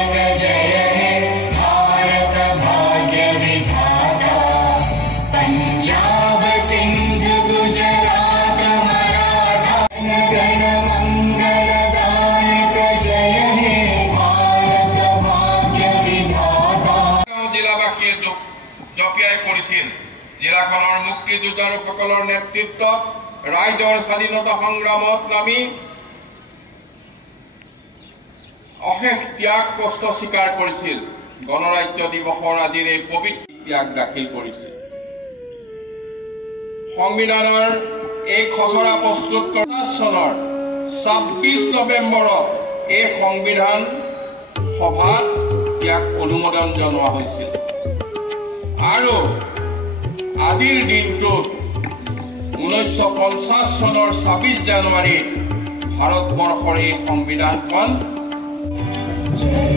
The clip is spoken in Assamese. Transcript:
जय हे भारत भाग्य विधाता पंजाब सिंध गुजरात मराठा गण मंगलदायक जय हे भारत भाग्य विधाता जिलाबासीয়ে জপিয়াই পৰিছিল জিলাখনৰ মুক্তিযোদ্ধাসকলৰ নেতৃত্বত ৰাইজৰ স্বাধীনতা সংগ্ৰামত নামি অশেষ ত্যাগ কষ্ট স্বীকাৰ কৰিছিল গণৰাজ্য দিৱসৰ আজিৰ এই পবিত্ৰ ত্যাগ দাখিল কৰিছিল সংবিধানৰ এই খচৰা প্ৰস্তুত কৰা চনৰ ২৬ নৱেম্বৰত এই সংবিধান সভাত ইয়াক অনুমোদন জনোৱা হৈছিল আৰু আজিৰ দিনটোত 1950 চনৰ ২৬ জানুৱাৰীত ভাৰতবৰ্ষৰ এই সংবিধানখন जय